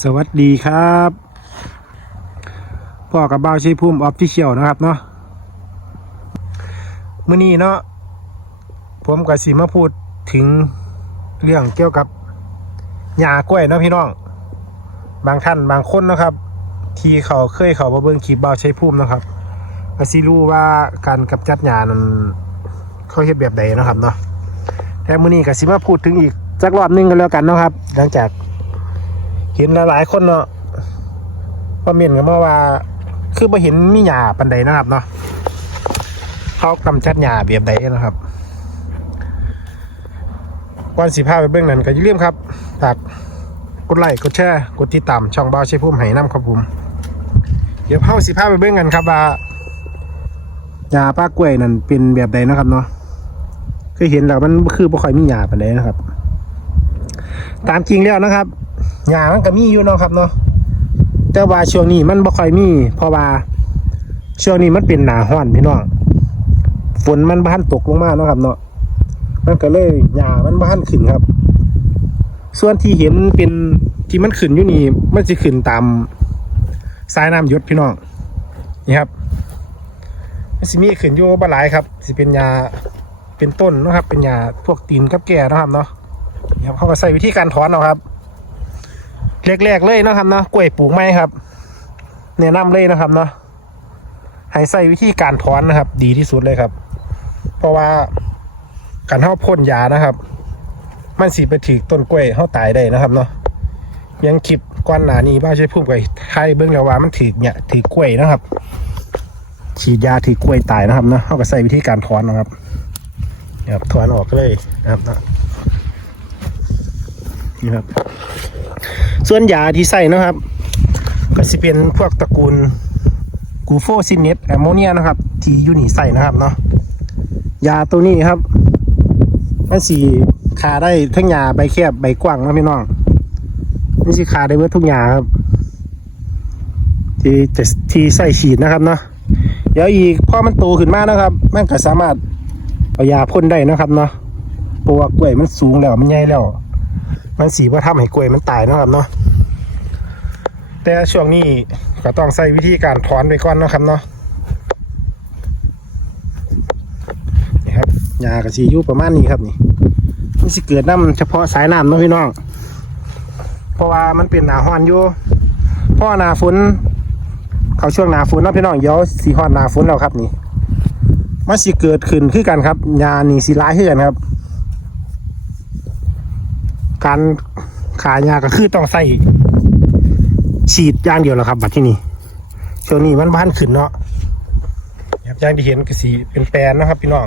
สวัสดีครับพ่อกับบ่าวชัยภูมิออฟฟิเชียลนะครับเนาะเมื่อนี้เนาะผมกับสีมาพูดถึงเรื่องเกี่ยวกับหญ้ากล้วยเนาะพี่น้อง บางท่านบางคนนะครับ ที่เขาเคยเขามาเบิ่งคลิปบ่าวชัยภูมินะครับก็สิรู้ว่าการกำจัดหญ้านั้นเขาเฮ็ดแบบใดนะครับเนาะแต่มื่อนี้ก็สิมาพูดถึงอีกสักรอบนึงกันแล้วกันนะครับ หลังจาก เห็นหลายๆคนเนาะคอมเมนต์กันมาว่า คือมาเห็นมีหยาปันใดนะครับเนาะเขากำจัดหยาแบบใดนะครับก่อนสิพาไปเบื้องนั้นก็อย่าลืมครับฝากกดไลค์กดแชร์กดติดตามช่องบ้าใช้พุ่มไหน้ำครับผมเดี๋ยวเฮาสิพาไปเบื้องกันครับว่าหยาป้ากล้วยนั่นเป็นแบบใดนะครับเนาะเคยเห็นแล้วมันคือบ่ค่อยมีหยาปันใดนะครับ ตามจริงแล้วนะครับ หญ้ามันก็มีอยู่เนาะครับเนาะแต่ว่าช่วงนี้มันบ่ค่อยมี เพราะว่าช่วงนี้มันเป็นหนาห้อนพี่น้องฝนมันบ้านตกลงมาเนาะครับ เนาะมันก็เลยหญ้ามันบ้านขึ้นครับ ส่วนที่เห็นเป็นที่มันขึ้นอยู่นี่มันจะขึ้นตามสายน้ำยศพี่น้องนี่ครับมันสิมีขึ้นอยู่บ่หลายครับสิเป็นหญ้าเป็นต้นนะครับ เป็นหญ้าพวกตีนกับแก่นะครับเนาะนี่ครับเขาก็ใส่วิธีการถอนเอาครับ แรกๆเลยนะครับเนาะกล้วยปลูกไม้ครับแนะนำเลยนะครับเนาะให้ใส่วิธีการถอนนะครับ ดีที่สุดเลยครับ เพราะว่าการเฮาพ่นยานะครับ มันสีไปถือต้นกล้วยเฮาตายได้นะครับเนาะยังคลิปก้อนหนานี้บ้าใช้พุ่มไก่ไทยเบิ้องแล้วว่ามันถือเนี่ยถือกล้วยนะครับ ฉีดยาถือกล้วยตายนะครับเนาะเฮาก็ใส่วิธีการถอนนะครับครับถอนออกเลยนะครับนะนี่ครับ ส่วนยาที่ใส่นะครับ ก็จะเป็นพวกตระกูลกูโฟซินเนตแอมโมเนียนะครับ ที่ยูนี่ใส่นะครับเนาะยาตัวนี้ครับมันสีขาได้ทั้งยาใบแคบใบกว้างนะพี่น้องนี่สิขาได้เบิดทุกยาครับ ที่จะที่ใส่ฉีดนะครับเนาะเดี๋ยวอีกพอมันโตขึ้นมากนะครับ มันก็สามารถเอายาพ่นได้นะครับเนาะเพราะว่ากล้วยมันสูงแล้วมันใหญ่แล้ว มันสีว่าทำให้กล้วยมันตายนะครับเนาะ แต่ช่วงนี้ก็ต้องใช้วิธีการถอนไปก่อนนะครับเนาะนี่ครับยากระสีอยู่ประมาณนี้ครับนี่มันสิเกิดน้ำเฉพาะสายน้ำเนาะพี่น้อง เพราะว่ามันเป็นหนาฮอนอยู่เพราะหนาฝนเขาช่วงหนาฝนเนาะพี่น้องเดี๋ยวสีฮอนหนาฝนแล้วครับนี่มันสิเกิดขึ้นคือกันครับยานี่สีร้ายขึ้นกันครับ การขายยาก็คือต้องใส่ ฉีดอย่างเดียวแหละครับบัดที่นี่ช่วงนี้มันบ้านขึ้นเนาะครับอย่างที่เห็นก็สีเป็นแปลนนะครับ พี่น้อง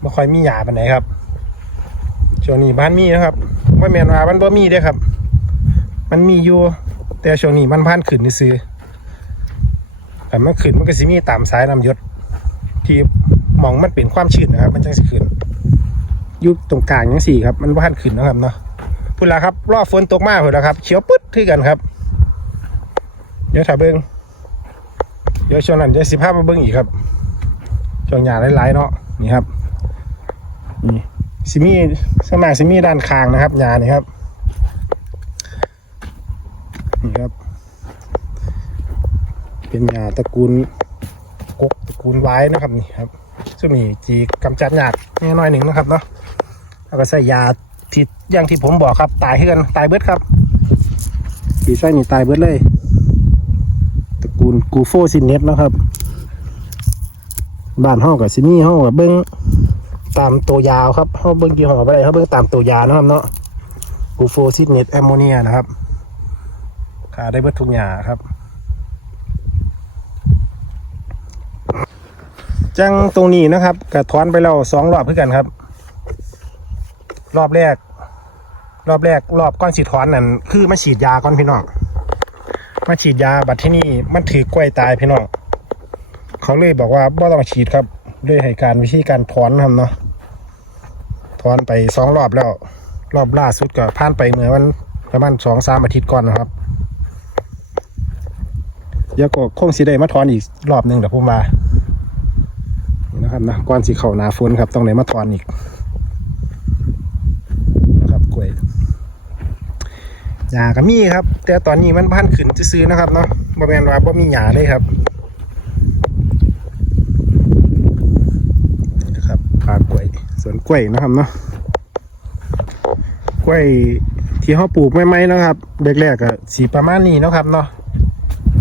ไม่ค่อยมีหยาปไหนครับช่วงนี้บ้านมีนะครับว่าแมนว่ามันบ่มีด้ครับ มันมีอยู่ แต่ช่วงนี้มันบ้านขึ้นนี่ซื้อแต่มันขึ้นมันก็สิมีตามสายน้ำยศที่มองมันเป็นความชื้นนะครับ มันจังสิขึ้นยู่ตรงกลางยังสี่ครับ มันบ้านขึ้นนะครับเนาะพุ่นละครับรอบฝนตกมากพุ่นละครับเขียวปึ๊ดคือกันครับ เดี๋ยวถ่ายเบิ้งเดี๋ยวช่วงนั้นเดี๋ยวสิภาพมาเบิ้งอีกครับช่วงหยาหลายๆเนาะนี่ครับนี่ซิมีสมากซิมีด้านคางนะครับหยานี่ครับนี่ครับ เป็นหยาตระกูลกกตระกูลไว้นะครับนี่ครับซึ่งนี่จีกำจัดหยาดแน่น้อยหนึ่งนะครับเนาะแล้วก็ใส่ยาที่อย่างที่ผมบอกครับ ตายเฮือนตายเบิดครับสีไส้นี่ตายเบิดเลย ตระกูลกูโฟซินเน็ตนะครับ บ้านห้องกับซิมี่ห้องกับเบิ้งตามตัวยาวครับห้องเบิ้งกี่ห้อไปได้เขาเบิ้งตามตัวยาวนะครับเนาะกูโฟซินเน็ตแอมโมเนียนะครับขาได้เบิดทุกอย่างครับจังตรงนี้นะครับกระถอนไปแล้วสองรอบเพื่อกันครับ รอบแรก รอบแรก รอบก้อนสีถอนนั่นคือมาฉีดยาก่อนพี่น้อง มาฉีดยาบัดที่นี่มันถือกล้วยตายพี่น้องเขาเลยบอกว่าไม่ต้องฉีดครับด้วยให้การวิธีการถอนทำเนาะถอนไปสองรอบแล้ว รอบล่าสุดก็ผ่านไปเมื่อวันประมาณสองสามอาทิตย์ก่อนนะครับเดี๋ยวก็คงสีได้มาถอนอีกรอบหนึ่งเดี๋ยวผมมานี่นะครับนะก้อนสีเข่าหนาฝนครับต้องไหนมาถอนอีก นะครับกล้วย หญ้าก็มีครับ แต่ตอนนี้มันพันขึ้นซื้อนะครับเนาะบ่แม่นว่าบ่มีหญ้าเลยครับนี่นะครับปลากล้วยสวนกล้วยนะครับเนาะกล้วยที่เขาปลูกใหม่นะครับแรกๆก็สีประมาณนี้นะครับเนาะ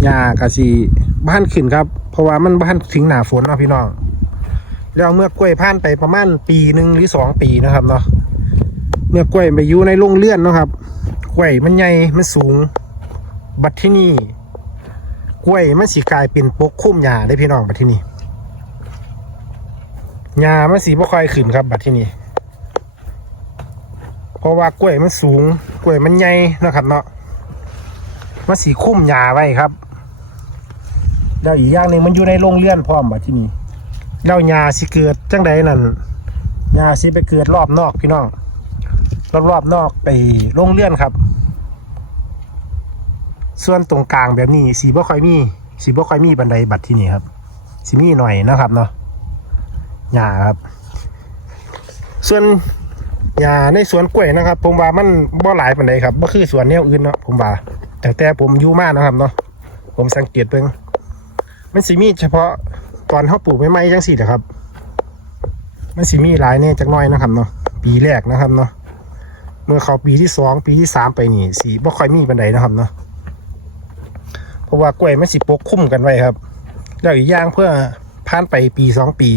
หญ้าก็สีบ้านขึ้นครับ เพราะว่ามันบ้านถึงหนาฝนเนาะพี่น้องแล้วเมื่อกล้วยผ่านไปประมาณปีหนึ่งหรือสองปีนะครับเนาะเมื่อกล้วยไปอยู่ในโรงเรือนนะครับ กล้วยมันใหญ่มันสูง บัดที่นี่กล้วยมันสีกลายเป็นปกคลุมหญ้าได้พี่น้องบัดที่นี่หญ้ามันสีบ่ค่อยขึ้นครับ บัดที่นี่เพราะว่ากล้วยมันสูง กล้วยมันใหญ่นะครับเนาะมันสีคุ้มหญ้าไว้ครับแล้วอีกอย่างหนึ่งมันอยู่ในโรงเรือนพร้อมบัดที่นี่แล้วหญ้าสิเกิดจังใดนั่นหญ้าสิไปเกิดรอบนอกพี่น้องรอบๆนอกไปโรงเรือนครับ ส่วนตรงกลางแบบนี้สีบ่ค่อยมีสีบ่ค่อยมีบันไดบัดที่นี่ครับสีมีหน่อยนะครับเนาะหญ้าครับ ส่วนหญ้าในสวนกล้วยนะครับ ผมว่ามันบ่หลายปันไดครับบ่คือสวนแนวอื่นเนาะผมว่าแต่แต่ผมอยู่มากนะครับเนาะผมสังเกตเบิ่งมันสีมีเฉพาะตอนเขาปลูกใหม่ๆจังสี่แหละครับ มันสีมีหลายแน่จักน้อยนะครับเนาะปีแรกนะครับเนาะเมื่อเขาปีที่สองปีที่สามไปนี่สีบ่ค่อยมีบันไดนะครับเนาะ เพราะว่ากล้วยมันสิปกคุ้มกันไว้ครับ แล้วอีกอย่างเพื่อผ่านไปปีสองปี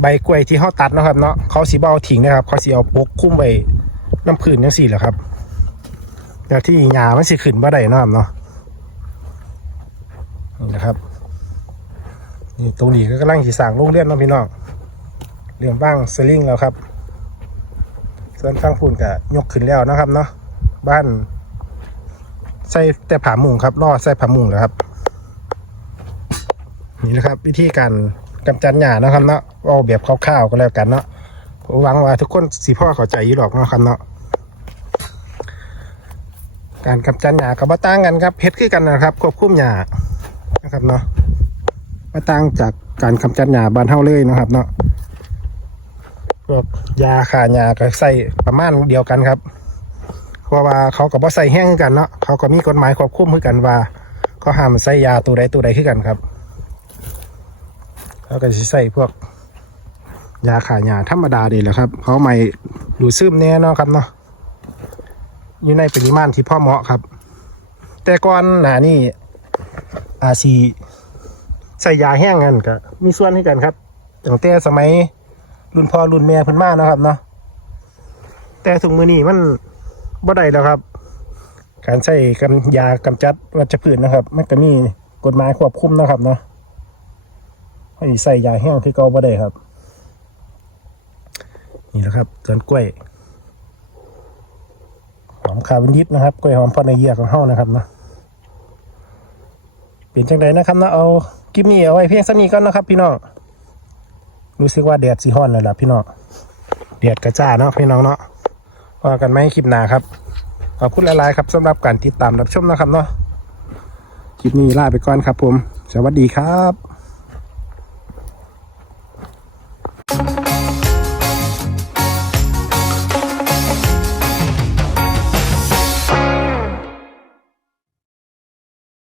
ใบกล้วยที่เขาตัดนะครับเนาะเขาสีบเอาทิ้งนะครับเขาสีเอาปกคุ้มไว้น้ำพื้นจังสี่แหละครับแล้วที่หญ้ามันสิขึ้นบ่ได้นะครับเนาะนี่นะครับนี่ตรงนี้ก็กำลังสีสางโรงเรือนเนาะพี่น้องเรื่องบ้างสลิงแล้วครับส่วนฟังฝุ่นก็ยกขึ้นแล้วนะครับเนาะบ้าน ใส่แต่ผามุงครับล่อใส่ผามุงแล้วครับ นี่นะครับ วิธีการกำจัดหญ้านะครับเนาะเอาแบบคร่าวๆก็แล้วกันเนาะผมหวังว่าทุกคนสีพ่อเข้าใจอยู่หรอกเนาะครับเนาะการกำจัดหญ้ากับบ่ต่างกันครับเพชรคือกันนะครับควบคุมหญ้านะครับเนาะบ่ต่างจากการกำจัดหญ้าบานเฮาเลยนะครับ เนาะพวกยาขายาก็ใส่ประมาณเดียวกันครับ ราะว่าเขาก็บ่ใส่แห้งกันเนาะเขาก็มีกฎหมายควบคุมคือกันว่าเขาห้ามใส่ยาตัวใดตัวใดคือกันครับเขาก็จะใส่พวกยาขายาธรรมดาดีแหละครับเขาไม่ดูซึมแน่นาะครับเนาะอยู่ในปริมาณที่พอเหมาะครับ แต่ก่อนหน้านี่อาซีใส่ยาแห้งกันก็มีส่วนให้กันครับตั้งแต่สมัยรุ่นพ่อรุ่นแม่เพิ่นมาเนาะครับเนาะแต่ถุงมือนี้มัน บ่ได้แล้วครับ การใช้กันยากำจัดวัชพืชนะครับ มันก็มีกฎหมายควบคุมนะครับเนาะให้ใส่ยาแห้งที่เก่าบ่ได้ครับ นี่แหละครับสวนกล้วยหอมคาร์บอนยิดนะครับกล้วยหอมพอในเยียของเฮานะครับเนาะเป็นจังไดนะครับนาะเอาคลิปนี้เอาไว้เพียงสักนี้ก่อนนะครับพี่น้องรู้สึกว่าแดดสีห้อนเลยล่ะพี่น้องแดดกระจ้าเนาะพี่น้องเนาะ พอกันไหมคลิปหน้าครับ ขอบคุณหลายๆครับสำหรับการติดตามรับชมนะครับเนาะคลิปนี้ลาไปก่อนครับผม สวัสดีครับ